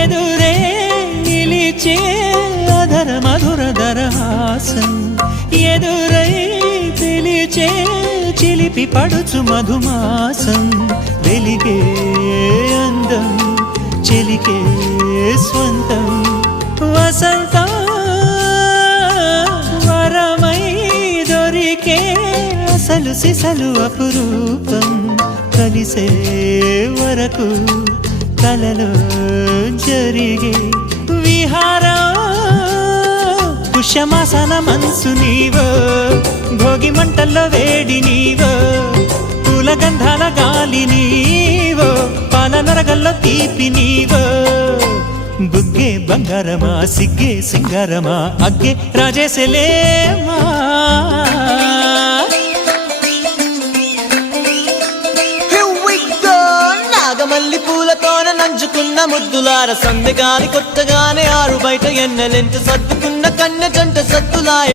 ఎదురే నిలిచే అధర మధుర దరహాసం ఎదురై పిలిచే చిలిపి పడుచు మధుమాసం వెలిగే అందం చెలికే స్వంతం వసంతం వరమై దొరికే అసలు సిసలు అపురూపం కలిసే వరకు కలలో జరిగే విహారం పుష్యమాసన మనసు నీవో భోగి మంటల్లో వేడి నీవో పూల గంధాల గాలి నీవో పాల నరగల్లో తీపి నీవో బుగ్గే బంగారమా సిగ్గే సింగారమా అగ్గే రాజేసలేమా మల్లి పూలతోన నంచుకున్న ముద్దులార సందెగాని కొత్తగానే ఆరు బయట ఎన్నెలెంట సర్దుకున్న కన్నె జంట సత్తులాయ